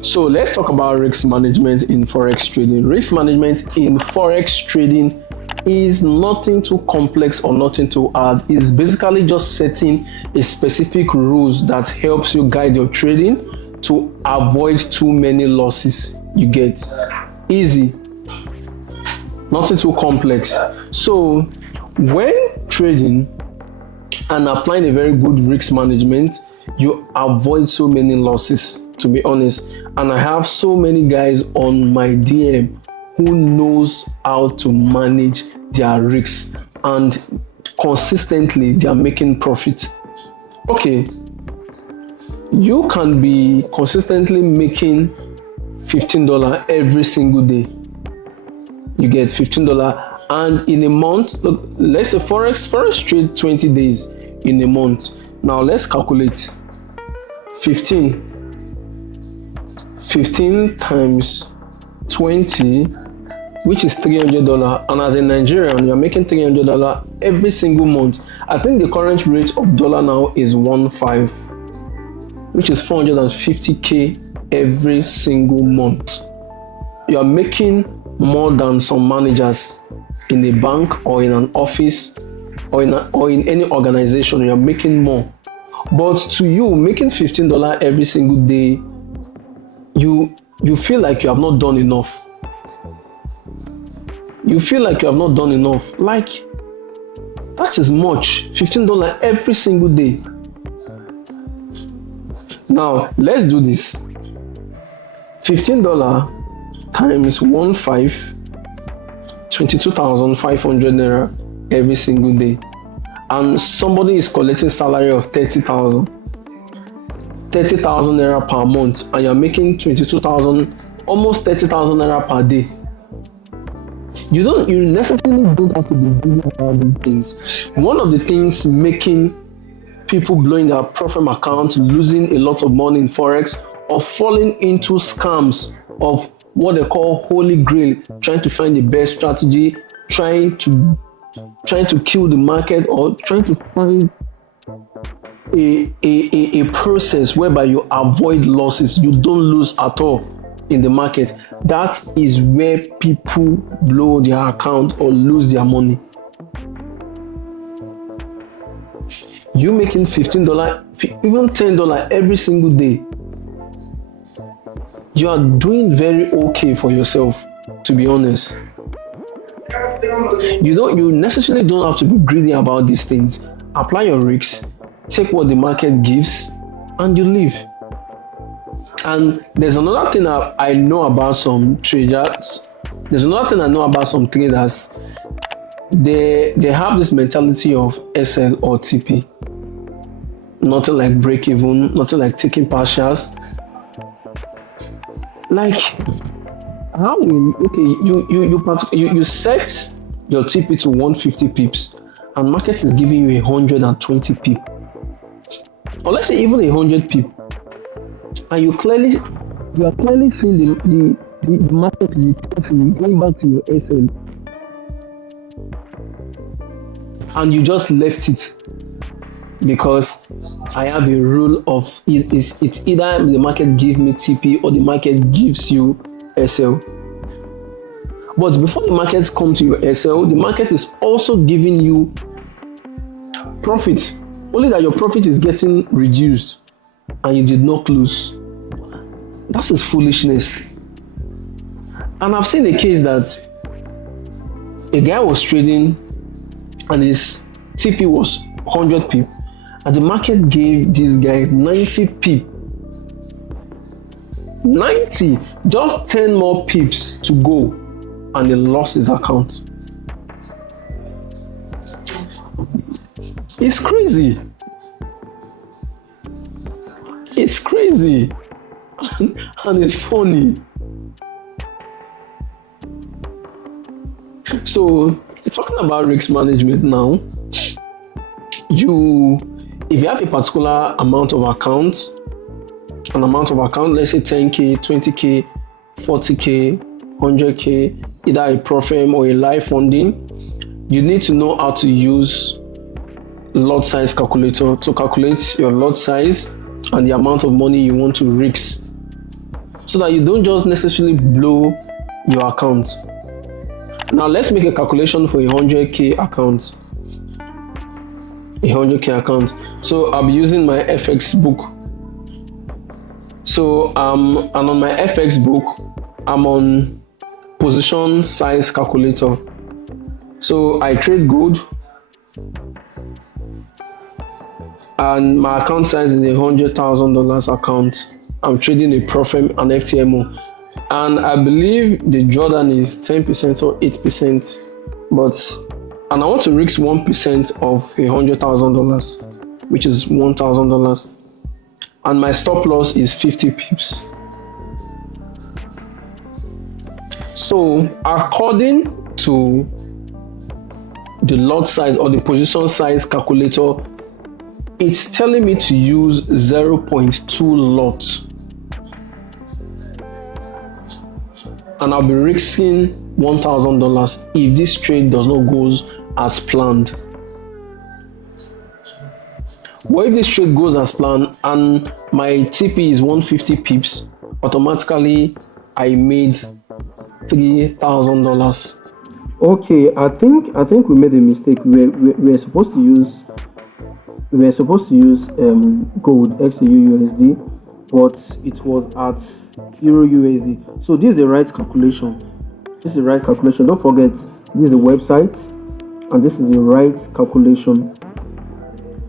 So let's talk about risk management in forex trading. Risk management in forex trading is nothing too complex or nothing too hard. It's basically just setting a specific rules that helps you guide your trading to avoid too many losses. You get easy, nothing too complex. So when trading and applying a very good risk management, you avoid so many losses, to be honest. And I have so many guys on my DM who knows how to manage their risks, and consistently they are making profit. Okay, you can be consistently making $15 every single day. You get $15, and in a month, look, let's say forex trade 20 days in a month. Now let's calculate 15 times 20, which is $300. And as a Nigerian, you're making $300 every single month. I think the current rate of dollar now is 1.5, which is 450k every single month. You're making more than some managers in a bank or in an office or in any organization. You're making more. But to you, making $15 every single day, you feel like you have not done enough. You feel like you have not done enough. Like, that is much. $15 every single day. Now, let's do this. $15 times 1.5, 22,500 naira every single day. And somebody is collecting salary of 30,000 naira per month, and you're making 22,000, almost 30,000 naira per day. You necessarily don't have to be really about these things. One of the things making people blowing their profit account, losing a lot of money in forex, or falling into scams of what they call holy grail, trying to find the best strategy, trying to kill the market, or trying to find a process whereby you avoid losses, you don't lose at all in the market. That is where people blow their account or lose their money. You making $15, even $10 every single day, you are doing very okay for yourself, to be honest. You necessarily don't have to be greedy about these things. Apply your risks, take what the market gives, and you live. And there's another thing I know about some traders. They have this mentality of SL or TP. Nothing like break even, nothing like taking partials. Like, how will you set your TP to 150 pips, and market is giving you 120 pip, or let's say even 100 pip, and you are clearly seeing the market retracing, going back to your SL, and you just left it because I have a rule of it's either the market gives me TP or the market gives you SL. But before the markets come to your SL, the market is also giving you profit, only that your profit is getting reduced and you did not close. That is foolishness. And I've seen a case that a guy was trading and his TP was 100 pip, and the market gave this guy 90 pip. 90, just 10 more pips to go, and he lost his account. It's crazy. It's crazy. And it's funny. So, talking about risk management now, if you have a particular amount of accounts, let's say 10k, 20k, 40k, 100k, either a Profem or a live funding, you need to know how to use lot size calculator to calculate your lot size and the amount of money you want to risk. so that you don't just necessarily blow your account. Now let's make a calculation for a 100k account. A 100k account. So I'll be using my FX book. So and on my FX book, I'm on position size calculator. So I trade gold, and my account size is $100,000 account. I'm trading a Profem and FTMO, and I believe the drawdown is 10% or 8%, and I want to risk 1% of $100,000, which is $1,000, and my stop loss is 50 pips. So according to the lot size or the position size calculator, it's telling me to use 0.2 lots, and I'll be risking $1,000 if this trade does not go as planned. But if this trade goes as planned and my TP is 150 pips, automatically I made $3,000. Okay, I think we made a mistake. We were supposed to use gold XAU USD, but it was at Euro USD. So this is the right calculation. Don't forget, this is a website, and this is the right calculation.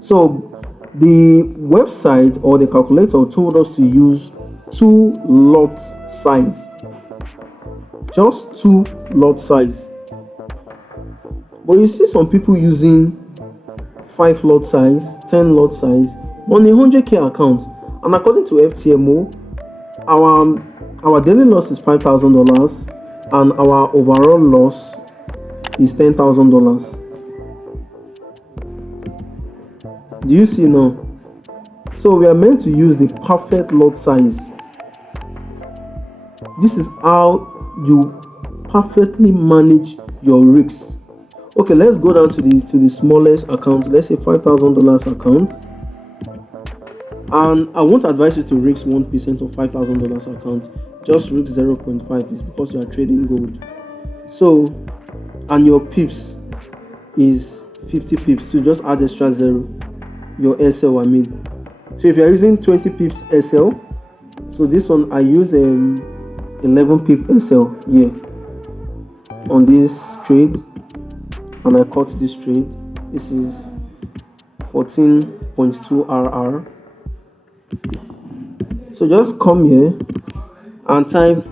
So the website or the calculator told us to use 2 lot size, just 2 lot size. But you see some people using 5 lot size, 10 lot size on a 100k account, and according to FTMO, our daily loss is $5,000 and our overall loss is $10,000. Do you see now? So we are meant to use the perfect lot size. This is how you perfectly manage your risks. Okay, let's go down to the smallest account. Let's say $5,000 account, and I won't advise you to risk 1% of $5,000 account. Just risk 0.5. Is because you are trading gold. So, and your pips is 50 pips, so just add extra 0. Your SL, I mean. So if you are using 20 pips SL, so this one I use 11 pip SL here on this trade, and I cut this trade. This is 14.2 RR. So just come here and type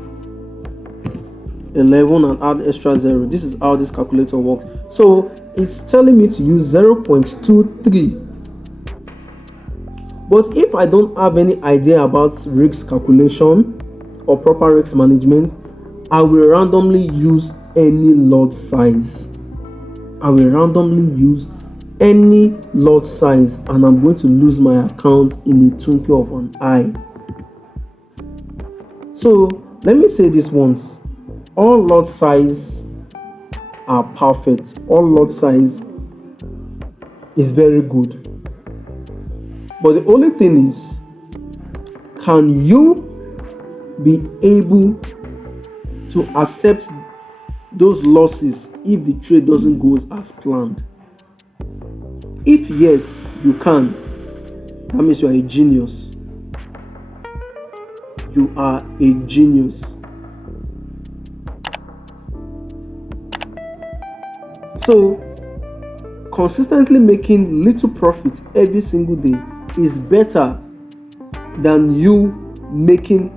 11 and add extra 0. This is how this calculator works. So it's telling me to use 0.23. But if I don't have any idea about risk calculation or proper risk management, I will randomly use any lot size. And I'm going to lose my account in a twinkle of an eye. So let me say this once: all lot size are perfect. All lot size is very good. But the only thing is, can you be able to accept those losses if the trade doesn't go as planned? If yes, you can. That means you are a genius. You are a genius. So, consistently making little profit every single day is better than you making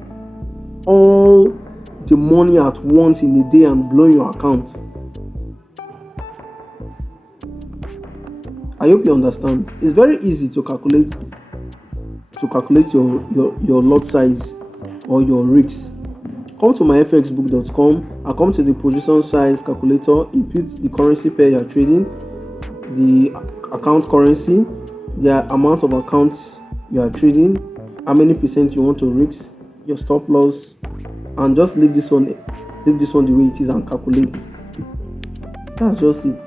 all the money at once in a day and blowing your account. I hope you understand. It's very easy to calculate your lot size or your risks. Come to myfxbook.com and come to the position size calculator. Input the currency pair you are trading, the account currency, the amount of accounts you are trading, how many percent you want to risk, your stop loss, and just leave this one the way it is and calculate. That's just it.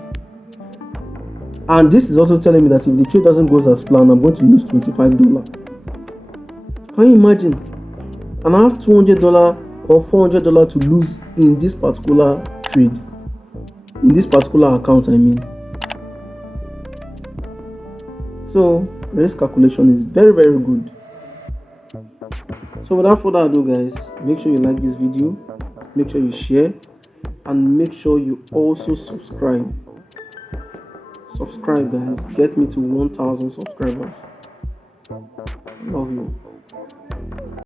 And this is also telling me that if the trade doesn't go as planned, I'm going to lose $25. Can you imagine? and I have $200 or $400 to lose in this particular trade, in this particular account, I mean. So risk calculation is very, very good. So without further ado, guys, make sure you like this video, make sure you share, and make sure you also subscribe. Subscribe, guys. Get me to 1,000 subscribers. Love you.